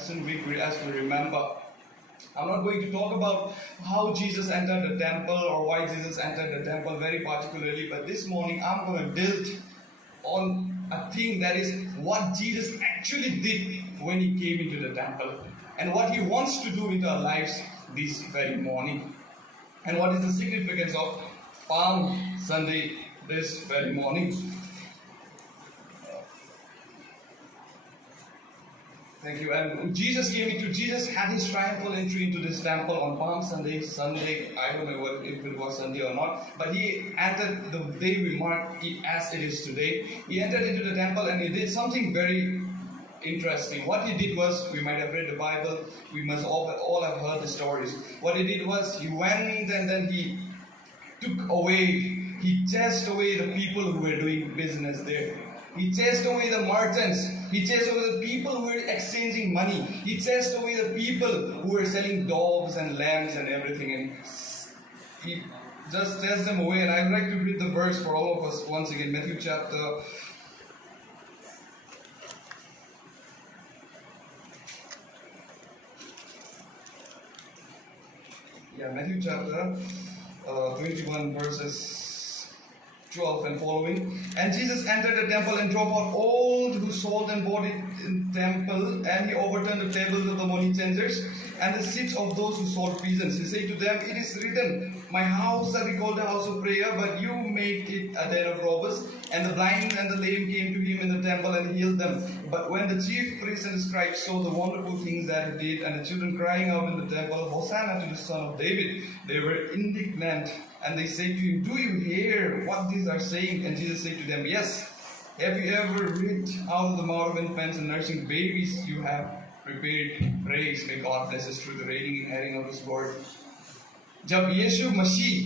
Passion Week, as we remember. I'm not going to talk about how Jesus entered the temple or why Jesus entered the temple very particularly, but this morning I'm going to build on a thing that is what Jesus actually did when he came into the temple and what he wants to do with our lives this very morning, and what is the significance of Palm Sunday this very morning. Thank you. And Jesus had his triumphal entry into this temple on Palm Sunday. I don't know if it was Sunday or not, but he entered the day we mark it as it is today. He entered into the temple and he did something very interesting. What he did was, we might have read the Bible, we must all have heard the stories. What he did was, he went and then he chased away the people who were doing business there. He chased away the merchants. He chased away the people who were exchanging money. He chased away the people who were selling doves and lambs and everything. And he just chased them away. And I'd like to read the verse for all of us once again. Matthew chapter 21 verses 12 and following. And Jesus entered the temple and drove out all who sold and bought in the temple, and he overturned the tables of the money changers and the seats of those who sold peasants. He said to them, "It is written, my house shall be called a house of prayer, but you make it a den of robbers." And the blind and the lame came to him in the temple and healed them. But when the chief priests and scribes saw the wonderful things that he did, and the children crying out in the temple, "Hosanna to the Son of David," they were indignant. And they said to him, "Do you hear what these are saying?" And Jesus said to them, "Yes. Have you ever read, out of the mouth of infants and nursing babies you have prepared praise?" May God bless us through the reading and hearing of His word. जब यीशु मसीह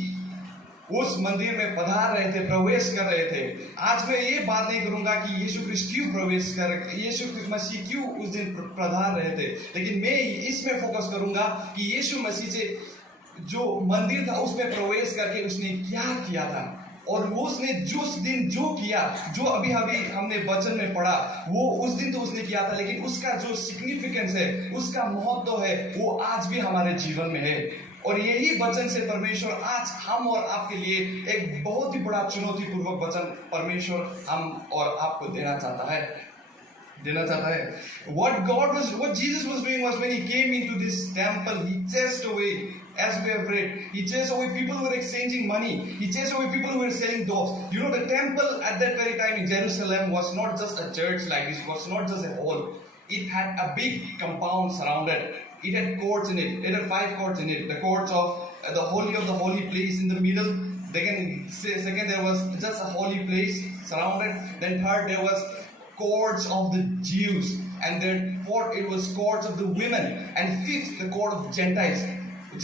उस मंदिर में पधार रहे थे, प्रवेश कर रहे थे, आज मैं ये बात नहीं करूंगा कि यीशु यीशु मसीह क्यों उस दिन पधार रहे थे, लेकिन मैं इसमें फोकस करूंगा कि यीशु मसीह से जो मंदिर था उसमें प्रवेश करके उसने क्या किया था, और वो उसने उस दिन जो किया, जो अभी हमने वचन में पढ़ा, वो उस दिन तो उसने किया था, लेकिन उसका जो सिग्निफिकेंस है, उसका महत्व है, वो आज भी हमारे जीवन में है। और यही वचन से परमेश्वर आज हम और आपके लिए एक बहुत ही बड़ा चुनौतीपूर्वक वचन परमेश्वर हम और आपको देना चाहता है। What Jesus was doing was, when he came into this temple, he chased away, as we have read, he chased away people who were exchanging money. He chased away people who were selling doves. You know, the temple at that very time in Jerusalem was not just a church like this, was not just a hall. It had a big compound surrounded. It had courts in it. It had 5 courts in it. The courts of the holy place in the middle. Second, there was just a holy place surrounded. Then third, there was courts of the Jews, and then fourth, it was courts of the women, and fifth, the court of Gentiles.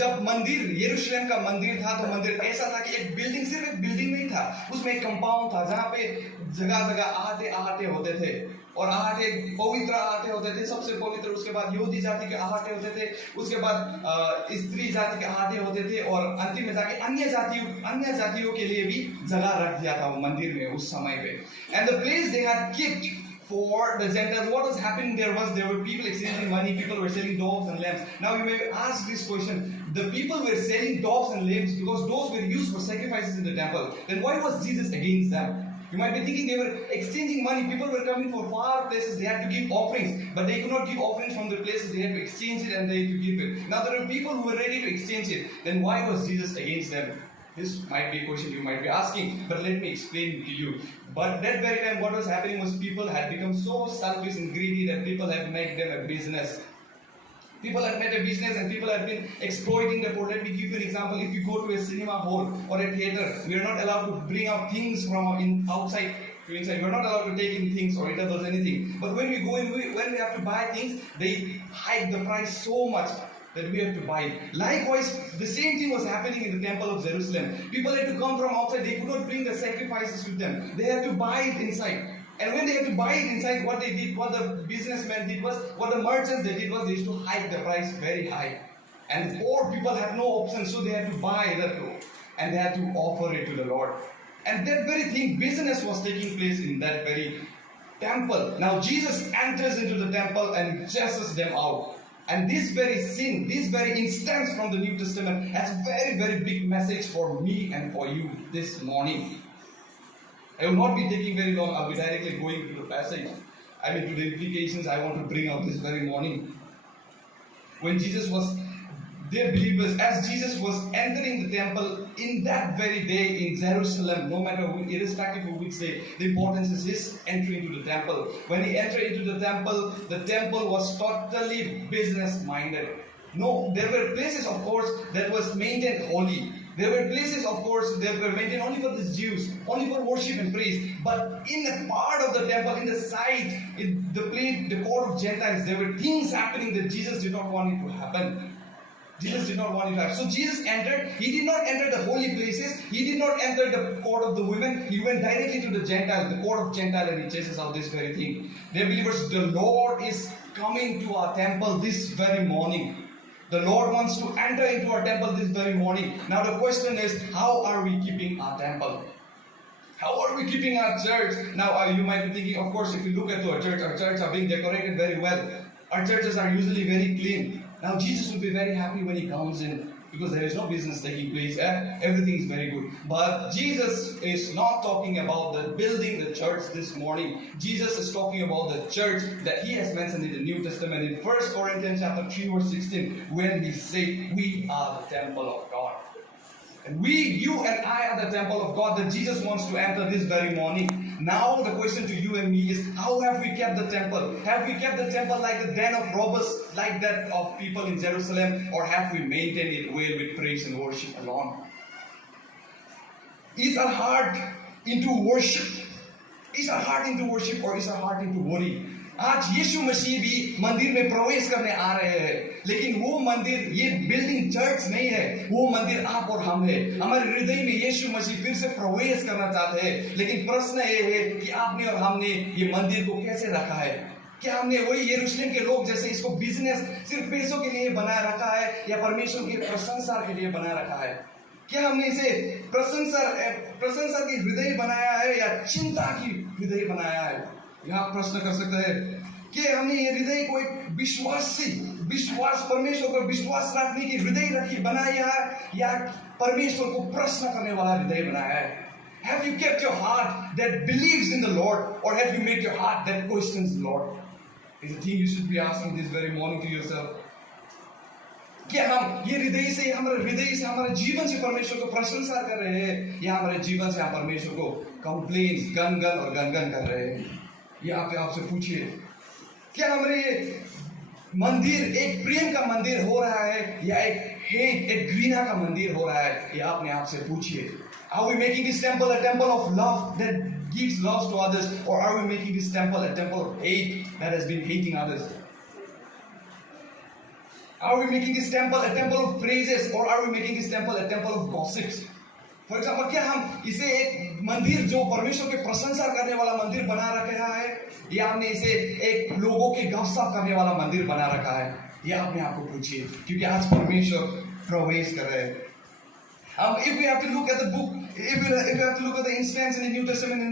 जब मंदिर यरूशलेम का मंदिर था, तो मंदिर ऐसा था कि एक बिल्डिंग, सिर्फ एक बिल्डिंग नहीं था, उसमें एक कंपाउंड था जहाँ पे जगह आहटे होते थे, और आहटे पवित्र आहटे होते थे, सबसे पवित्र, उसके बाद यहूदी जाति के आहटे होते थे, उसके बाद स्त्री जाति के आहटे होते थे, और अंतिम में जाके अन्य जातियों के लिए भी जगह रख दिया था वो मंदिर में उस समय पे. And the place they had kept for the Gentiles, what was happening there were people exchanging money, people were selling doves and lambs. Now you may ask this question, the people were selling doves and lambs because those were used for sacrifices in the temple. Then why was Jesus against them? You might be thinking they were exchanging money. People were coming from far places. They had to give offerings, but they could not give offerings from the places. They had to exchange it and they had to give it. Now there were people who were ready to exchange it. Then why was Jesus against them? This might be a question you might be asking, but let me explain to you. But that very time, what was happening was people had become so selfish and greedy that people had made them a business. People had made a business and people had been exploiting the poor. Let me give you an example. If you go to a cinema hall or a theater, we are not allowed to bring out things from outside to inside. We are not allowed to take in things or eatables, anything. But when we go in, when we have to buy things, they hike the price so much that we have to buy it. Likewise, the same thing was happening in the temple of Jerusalem. People had to come from outside. They could not bring the sacrifices with them. They had to buy it inside. And when they had to buy it inside, what the businessmen did was, what the merchants they did was, they used to hike the price very high. And poor people had no option, so they had to buy that cloth. And they had to offer it to the Lord. And that very thing, business was taking place in that very temple. Now Jesus enters into the temple and chases them out. And this very sin, this very instance from the New Testament has a very, very big message for me and for you this morning. I will not be taking very long. I will be directly going to the passage. To the implications I want to bring out this very morning. When Jesus was, dear believers, as Jesus was entering the temple in that very day in Jerusalem, no matter irrespective of which day, the importance is his entry into the temple. When he entered into the temple was totally business-minded. No, there were places, of course, that was maintained holy. There were places, of course, that were maintained only for the Jews, only for worship and praise. But in a part of the temple, in the side, in the place, the court of Gentiles, there were things happening that Jesus did not want it to happen. Jesus did not want it to happen. So Jesus entered. He did not enter the holy places. He did not enter the court of the women. He went directly to the Gentiles, the court of Gentiles, and he chases out this very thing. Dear believers, the Lord is coming to our temple this very morning. The Lord wants to enter into our temple this very morning. Now the question is, how are we keeping our temple? How are we keeping our church? Now you might be thinking, of course, if you look at our churches are being decorated very well. Our churches are usually very clean. Now Jesus will be very happy when he comes in, because there is no business taking place. Everything is very good. But Jesus is not talking about the building the church this morning. Jesus is talking about the church that he has mentioned in the New Testament in 1 Corinthians chapter 3 verse 16, when he said, we are the temple of God. And you and I are the temple of God that Jesus wants to enter this very morning. Now the question to you and me is, how have we kept the temple? Have we kept the temple like the den of robbers, like that of people in Jerusalem? Or have we maintained it well with praise and worship alone? Is our heart into worship? Is our heart into worship or is our heart into worry? आज यीशु मसीह भी मंदिर में प्रवेश करने आ रहे हैं, लेकिन वो मंदिर ये बिल्डिंग चर्च नहीं है, वो मंदिर आप और हम है। हमारे हृदय में यीशु मसीह फिर से प्रवेश करना चाहते हैं, लेकिन प्रश्न ये है कि आपने और हमने ये मंदिर को कैसे रखा है? क्या हमने वही यरूशलेम के लोग जैसे इसको बिजनेस सिर्फ पैसों के लिए बनाए रखा है, या परमेश्वर की प्रशंसा के लिए बनाए रखा है? क्या हमने इसे प्रशंसा की हृदय बनाया है या चिंता की हृदय बनाया है? यह प्रश्न कर सकते हैं कि हमने ये हृदय को एक विश्वास परमेश्वर पर विश्वास रखने की हृदय बनाया है, या परमेश्वर को प्रश्न करने वाला हृदय बनाया है? Have you kept your heart that believes in the Lord, or have you made your heart that questions the Lord? Is the thing you should be asking this very morning to yourself. क्या हम ये हृदय से हमारे जीवन से परमेश्वर को प्रशंसा कर रहे हैं, या हमारे जीवन से हम परमेश्वर को कंप्लेंट्स गन कर रहे हैं? ये आपसे पूछिए, क्या हमारे मंदिर एक प्रेम का मंदिर हो रहा है, या एक घृणा का मंदिर हो रहा है? ये आपने आपसे पूछिए. Are we making this temple a temple of love that gives love to others, or are we making this temple a temple of hate that has been hating others? Are we making this temple a temple of praises, or are we making this temple a temple of gossips? For example, क्या हम इसे एक मंदिर जो परमेश्वर की प्रशंसा करने वाला मंदिर बना रखा है, या हमने इसे एक लोगों की गपशप करने वाला मंदिर बना रखा है? ये अपने आप को पूछिए, क्योंकि आज परमेश्वर प्रवेश कर रहे हैं. If we have to look at the book, if we have to look at the instance in the New Testament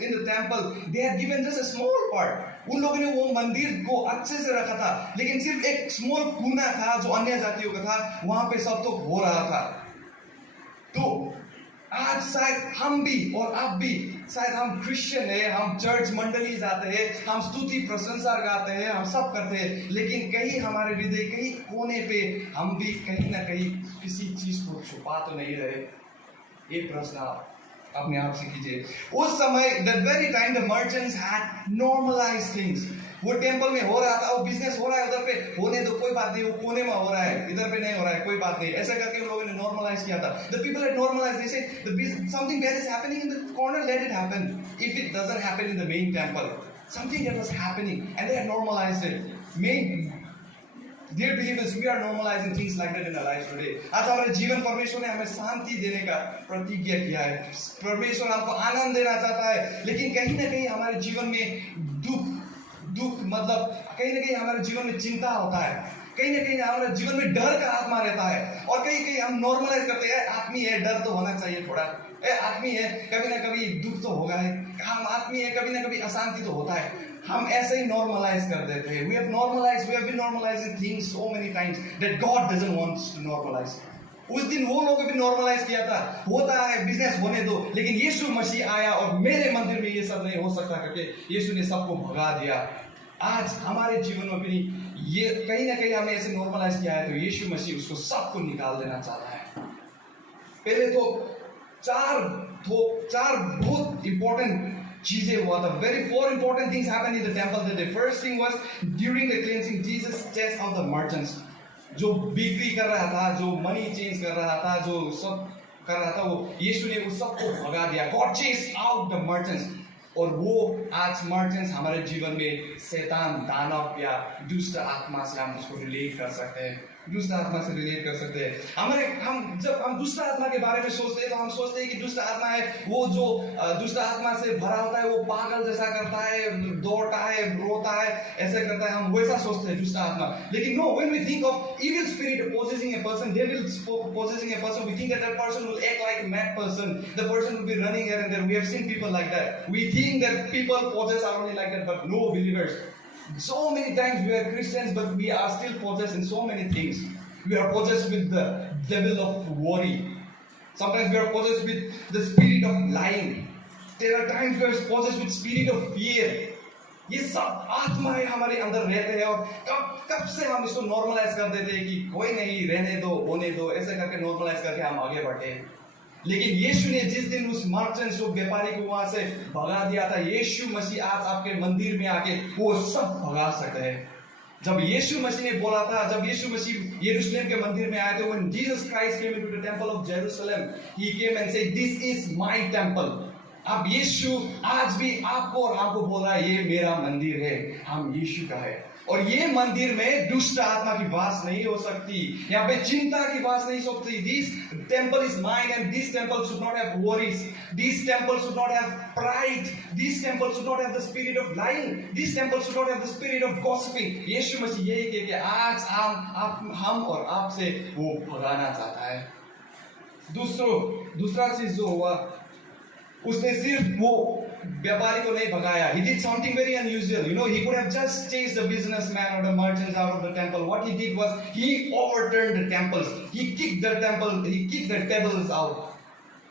in the temple, they had given just a small part. उन लोगों ने वो मंदिर को अच्छे से रखा था, लेकिन सिर्फ एक स्मॉल कोना था जो अन्य जातियों का था, वहां पे सब तो हो रहा था. तो आज शायद हम भी और आप भी, शायद हम क्रिश्चियन है, हम चर्च मंडली जाते हैं, हम स्तुति प्रशंसा गाते हैं, हम सब करते हैं, लेकिन कहीं हमारे हृदय कहीं कोने पे हम भी कहीं ना कहीं किसी चीज को छुपा तो नहीं रहे? ये प्रश्न अपने आप से कीजिए. उस समय that very time the merchants had normalized things. वो टेम्पल में हो रहा था, वो बिजनेस हो रहा है, उधर पे होने दो, कोई बात नहीं, वो कोने में हो रहा है, इधर पे नहीं हो रहा है, कोई बात नहीं, ऐसा करके उन लोगों ने नॉर्मलाइज किया था. The people had normalized. They said the business, something bad is happening in the corner, let it happen. If it doesn't happen in the main temple, something that was happening, and they had normalized it. Dear believers, we are normalizing things like that in our lives today. आज हमारे जीवन परमेश्वर ने हमें शांति देने का प्रतिज्ञा किया है. परमेश्वर हमको आनंद देना चाहता है, लेकिन कहीं ना कहीं हमारे जीवन में दुख मतलब कहीं ना कहीं हमारे जीवन में चिंता होता है, कहीं ना कहीं हमारे जीवन में डर का आत्मा रहता है, और कहीं कहीं हम नॉर्मलाइज करते हैं, आदमी है, डर तो होना चाहिए थोड़ा. आदमी है, कभी ना कभी दुख तो होगा है, हम आदमी है, कभी ना कभी अशांति तो होता है। हम ऐसे ही नॉर्मलाइज कर देते हैं। We have been normalizing things so many times that God doesn't want us to normalize. उस दिन वो लोग भी नॉर्मलाइज किया था, होता है बिजनेस होने दो, लेकिन यीशु मसीह आया और मेरे मंदिर में ये सब नहीं हो सकता करके यीशु ने सबको भगा दिया। आज हमारे जीवन में भी ये कहीं ना कहीं हमने ऐसे नॉर्मलाइज किया है, तो यीशु मसीह उसको सबको निकाल देना चाहता है। पहले तो चार बहुत इंपॉर्टेंट चीजें हुआ था। Very four important things happened in the temple that day. First thing was during the cleansing, Jesus chased out the merchants. जो बिक्री कर रहा था, जो मनी चेंज कर रहा था, जो सब कर रहा था, वो यीशु ने उस सबको भगा दिया। God chased out the merchants. और वो आज मर्चेंट्स हमारे जीवन में शैतान, दानव या दुष्ट आत्मा से हम उसको रिलेट कर सकते हैं, दुष्ट आत्मा से रिलेट कर सकते हैं। हम जब हम दुष्ट आत्मा के बारे में सोचते हैं तो हम सोचते हैं कि दुष्ट आत्मा है वो जो दुष्ट आत्मा से भरा होता है, वो पागल जैसा करता है, दौड़ता है, रोता है, ऐसे करता है, हम वैसा सोचते हैं दुष्ट आत्मा। लेकिन no, when we think of evil spirit possessing a person, devil possessing a person, we think that that person will act like a mad person, the person will be running here and there. We have seen people like that. We think that people possessed are only like that, but no, believers. So many times we are Christians, but we are still possessed in so many things. We are possessed with the devil of worry. Sometimes we are possessed with the spirit of lying. There are times we are possessed with spirit of fear. ये सब आत्माएं हमारे अंदर रहते हैं और कब से हम इसको नॉर्मलाइज कर देते हैं कि कोई नहीं, रहने दो, होने दो, ऐसे करके नॉर्मलाइज करके हम आगे बढ़े। लेकिन यीशु ने जिस दिन उस मर्चेंट जो व्यापारी को वहां से भगा दिया था, यीशु मसीह आज आपके मंदिर में आके वो सब भगा सकते हैं। जब यीशु मसीह ने बोला था, जब यीशु मसीह यरूशलेम के मंदिर में आए थे, when Jesus Christ came into the temple of Jerusalem, he came and said, "This is my temple." अब यीशु आज भी आपको और हमको बोल रहा है, ये मेरा मंदिर है, हम यीशु का है। और ये मंदिर में दुष्ट आत्मा की वास नहीं हो सकती, यहाँ पे चिंता की वास नहीं हो सकती। This temple is mine and this temple should not have worries. This temple should not have pride. This temple should not have the spirit of lying. This temple should not have the spirit of gossiping. यीशु मसीह यही कह के आज हम और आपसे वो भगाना चाहता है। दूसरा चीज जो हुआ, उसने सिर्फ वो व्यापारी को नहीं भगाया। He did something very unusual. You know, he could have just chased the businessman or the merchants out of the temple. What he did was he overturned the temples. He kicked the temple. He kicked the tables out.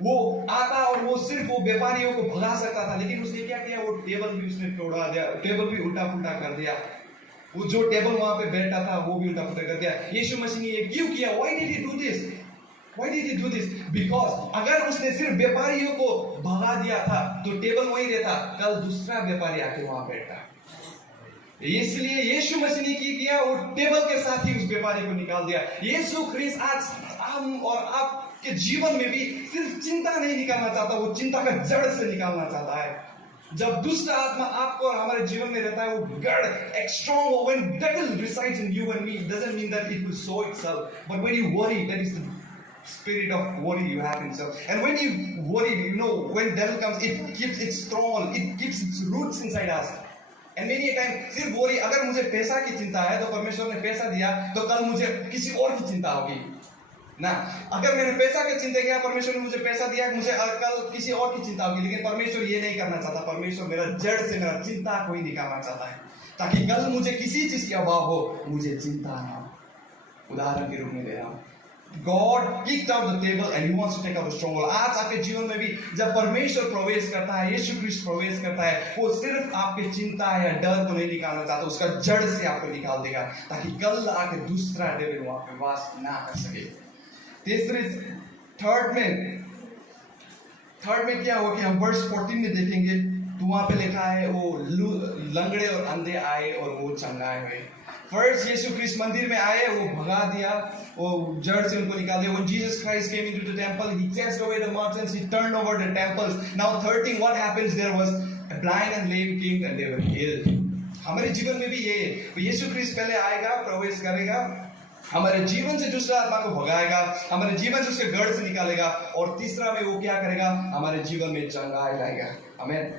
वो आता और वो सिर्फ वो व्यापारियों को भगा सकता था, लेकिन उसने क्या किया? वो टेबल भी उसने तोड़ा दिया, टेबल भी उल्टा पुल्टा कर दिया। वो जो टेबल वहां पे बैठा था वो भी उल्टा पुल्टा कर दिया। यीशु मसीह ने ये क्यों किया? Why did he do this? Why did he do this? Because अगर उसने सिर्फ व्यापारियों को भगा दिया था तो टेबल वहीं रहता, कल दूसरा व्यापारी आके वहां बैठता। इसलिए यीशु मसीह ने किया, वो टेबल के साथ ही उस व्यापारी को निकाल दिया। यीशु ख्रीस्त आज हम और आपके जीवन में भी सिर्फ चिंता नहीं निकालना चाहता, वो चिंता का जड़ से निकालना चाहता है। जब दुष्ट आत्मा आपको और हमारे जीवन में रहता है, वो गढ़ एक strong, when devil resides in you and me, it doesn't mean that it will show itself, but when you worry, that is the spirit of worry you have inside. And when you worry, you know, when devil comes, it keeps its stronghold, it keeps its roots inside us. And many a time सिर्फ worry, अगर मुझे पैसा की चिंता है तो परमेश्वर ने पैसा दिया तो कल मुझे किसी और की चिंता होगी ना। अगर मैंने पैसा की चिंता किया, परमेश्वर ने मुझे पैसा दिया, मुझे कल किसी और की चिंता होगी। लेकिन परमेश्वर ये नहीं करना चाहता। परमेश्वर मेरा जड़ से मेरा चिंता को ही निकालना चाहता है, ताकि कल मुझे किसी चीज की अभाव हो, मुझे चिंता ना हो। उदाहरण के रूप में दे रहा हूँ, God kicked out the table and He wants to take out the stronghold. आज आपके जीवन में भी जब परमेश्वर प्रवेश करता है, यीशु ख्रीस्त प्रवेश करता है, वो सिर्फ आपके चिंता या डर को नहीं निकालना चाहता, उसका जड़ से आपको निकाल देगा, ताकि कल आके दूसरा डेविल वहां पे वास ना कर सके। थर्ड में क्या हुआ कि हम वर्स 14 में देखेंगे, तो वहां पे लिखा है वो लंगड़े और अंधे आए और वो चंगाए हुए। फर्स्ट यीशु ख्रीस्त मंदिर में आए, वो भगा दिया, वो जड़ से उनको निकाल दिया। When Jesus Christ came into the temple, He chased away the merchants, He turned over the temples. Now third thing, what happens there was a blind and lame came and they were healed. हमारे जीवन में भी ये यीशु ख्रीस्त पहले आएगा, प्रवेश करेगा, हमारे जीवन से दूसरा आत्मा को भगाएगा, हमारे जीवन से उसके गढ़ से निकालेगा, और तीसरा में वो क्या करेगा? हमारे जीवन में चंगाई लाएगा। आमीन।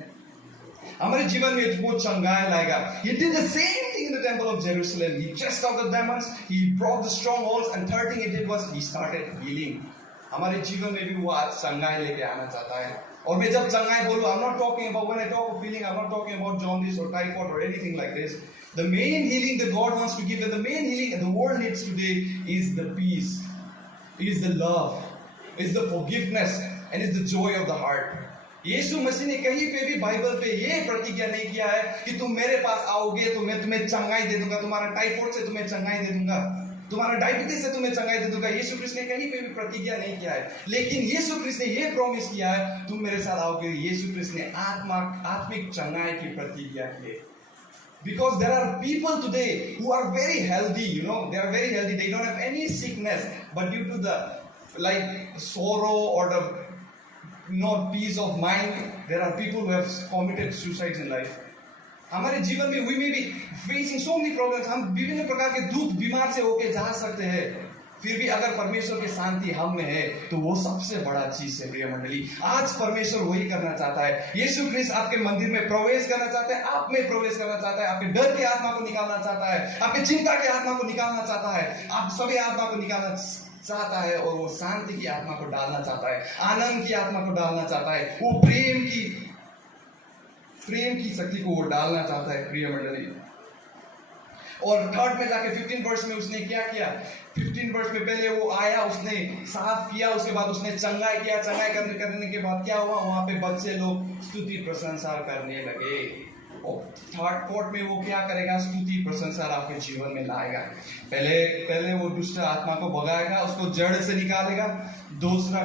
हमारे जीवन में वो चंगाई लाएगा। He did the same thing in the temple of Jerusalem. He chased out the demons, he broke the strongholds, and third thing he did was he started healing. हमारे जीवन में भी वो आज चंगाई लेके आना चाहता है। और मैं जब चंगाई बोलूँ, I'm not talking about when I talk of healing, I'm not talking about jaundice or typhoid or anything like this. The main healing that God wants to give, and the main healing that the world needs today is the peace, is the love, is the forgiveness, and is the joy of the heart. यीशु मसीह ने कहीं पे भी Bible पे ये प्रतिज्ञा नहीं किया है कि तुम मेरे पास आओगे तो मैं तुम्हें चंगाई दे दूंगा, तुम्हारा टाइफाइड से तुम्हें चंगाई दे दूंगा, तुम्हारा डायबिटीज से तुम्हें चंगाई दे दूंगा। यीशु क्रिस्त ने कहीं पे भी प्रतिज्ञा नहीं किया है, लेकिन यीशु क्रिस्त ने ये प्रॉमिस किया है, तुम मेरे साथ आओगे। यीशु क्रिस्त ने आत्मिक चंगाई की प्रतिज्ञा की है। Because there are people today who are very healthy, they are very healthy, they don't have any sickness, but due to the sorrow or the not peace of mind, there are people who have committed suicides in life. हमारे जीवन में we may be facing so many problems, हम विभिन्न प्रकार के दुख बीमार से होके जा सकते हैं, फिर भी अगर परमेश्वर की शांति हम में है तो वो सबसे बड़ा चीज है। प्रिय मंडली, आज परमेश्वर वही करना चाहता है। यीशु क्रिस्त आपके मंदिर में प्रवेश करना चाहता है, आप में प्रवेश करना चाहता है, आपके डर की आत्मा को निकालना चाहता है, आपके चिंता की आत्मा को निकालना चाहता है, आप सभी आत्मा को निकालना चाहता है, और वो शांति की आत्मा को डालना चाहता है, आनंद की आत्मा को डालना चाहता है, वो प्रेम की शक्ति को वो डालना चाहता है। प्रिय मंडली, और थर्ड में जाके 15 वर्ष में उसने क्या किया? 15 वर्ष में पहले वो आया, उसने साफ किया, उसके बाद उसने चंगाई किया। चंगाई करने के बाद क्या हुआ? वहां पे बच्चे लोग स्तुति प्रशंसा करने लगे। और फोर्थ में वो क्या करेगा? स्तुति प्रशंसा आपके जीवन में लाएगा। पहले वो दुष्ट आत्मा को भगाएगा, उसको जड़ से निकालेगा। तीसरा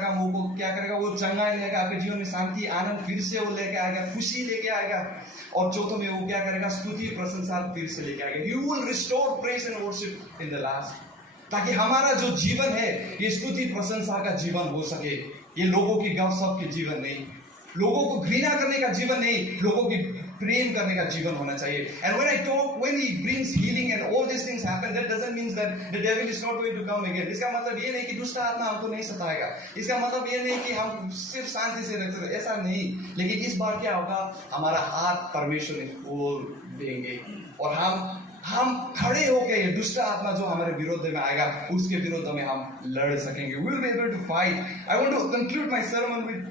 काम वो क्या करेगा? वो चंगाई लेगा, आपके जीवन में शांति आनंद फिर से वो लेके आएगा, खुशी लेके आएगा। और चौथों में वो क्या करेगा? स्तुति प्रशंसा फिर से लेके आएगा। He will restore praise and worship in the last, ताकि हमारा जो जीवन है ये स्तुति प्रशंसा का जीवन हो सके। ये लोगों की गपशप के जीवन नहीं, लोगों को घृणा करने का जीवन नहीं, लोगों की प्रेम करने का जीवन होना चाहिए। And when he brings healing and all these things happen, that doesn't mean that the devil is not going to come again. इसका मतलब ये नहीं कि दुष्ट आत्मा हमको नहीं सताएगा, इसका मतलब ये नहीं कि हम सिर्फ शांति से रह सकते, ऐसा नहीं। लेकिन इस बार क्या होगा? हमारा हाथ परमेश्वर ने खोल देंगे और हम खड़े होकर ये दुष्ट आत्मा जो हमारे विरोध में आएगा उसके विरोध में हम लड़ सकेंगे। We will be able to fight. I want to conclude my sermon with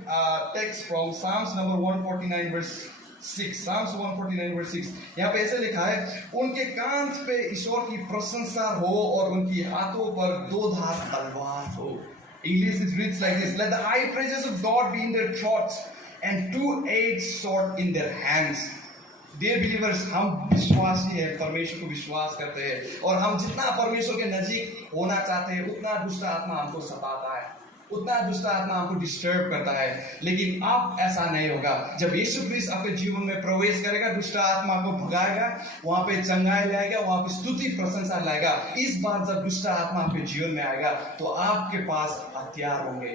text from Psalms number 149 verse 6. Psalms 149 verse 6. यहाँ पे ऐसे लिखा है, उनके कांध पे ईश्वर की प्रशंसा हो और उनकी हाथों पर दो धार तलवार हो। English is reads like this: Let the high praises of God be in their throats and two-edged sword in their hands. Dear believers, हम विश्वासी हैं, परमेश्वर को विश्वास करते हैं, और हम जितना परमेश्वर के नजीक होना चाहते हैं उतना दुष्ट आत्मा हमको सताता है, उतना दुष्ट आत्मा हमको डिस्टर्ब करता है। लेकिन अब ऐसा नहीं होगा। जब यीशु क्रिस्त आपके जीवन में प्रवेश करेगा, दुष्ट आत्मा को भगाएगा, वहां पे चंगाई लाएगा, वहां पे स्तुति प्रशंसा लाएगा। इस बार जब दुष्ट आत्मा आपके जीवन में आएगा तो आपके पास हथियार होंगे।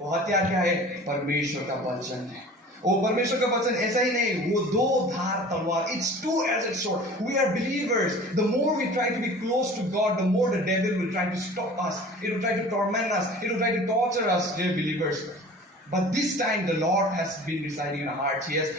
वो हथियार क्या है? परमेश्वर का वचन है। वो परमेश्वर का वचन ऐसा ही नहीं, वो दो धार तलवार, it's two-edged sword. We are believers. The more we try to be close to God, the more the devil will try to stop us. It will try to torment us. It will try to torture us, dear believers. But this time the Lord has been residing in our hearts. He has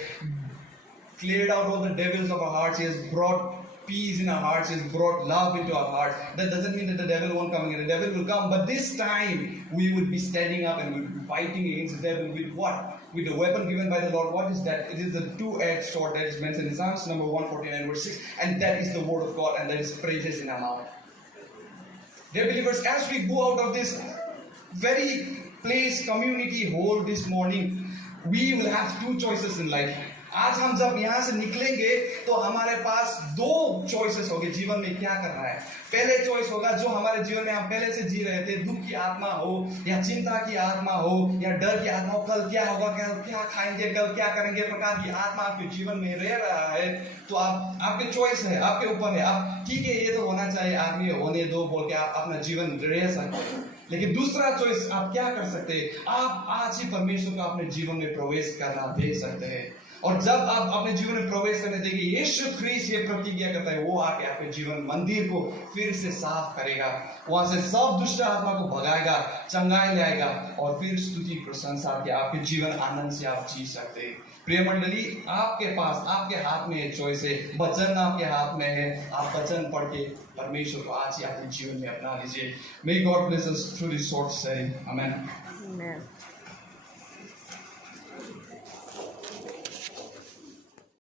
cleared out all the devils of our hearts. He has brought peace in our hearts. He has brought love into our hearts. That doesn't mean that the devil won't come again. The devil will come, but this time we would be standing up and we would be fighting against the devil with what? With the weapon given by the Lord. What is that? It is the two-edged sword that is mentioned in Psalms number 149 verse 6, and that is the word of God, and that is praises in our mouth. Dear believers, as we go out of this very place, community hall this morning, we will have two choices in life. आज हम जब यहाँ से निकलेंगे तो हमारे पास दो choices होंगे जीवन में क्या करना है। पहले चॉइस होगा जो हमारे जीवन में हम पहले से जी रहे थे, दुख की आत्मा हो या चिंता की आत्मा हो या डर की आत्मा हो, कल क्या होगा, क्या खाएंगे, कल क्या करेंगे, प्रकार की आत्मा आपके जीवन में रह रहा है। तो आपके चॉइस है, आपके ऊपर है। आप ठीक है, ये तो होना चाहिए, आदमी होने दो बोल के आप अपना जीवन रह सकते हैं। लेकिन दूसरा चॉइस आप क्या कर सकते हैं? आप आज ही परमेश्वर को अपने जीवन में प्रवेश करना दे सकते हैं। और जब आप अपने जीवन में प्रवेश करने देंगे, यीशु ख्रीस्त ये प्रतिज्ञा करता है, वो आके आपके जीवन मंदिर को फिर से साफ करेगा, वहां से सब दुष्ट आत्मा को भगाएगा, चंगाई लाएगा, और फिर स्तुति प्रशंसा के आपके जीवन आनंद से आप जी सकते हैं। प्रिय मंडली, आपके पास, आपके हाथ में एक चॉइस है, वचन आपके हाथ में है। आप वचन पढ़ के परमेश्वर को आज ही अपने जीवन में अपना लीजिए। May God bless us through this short sharing. Amen.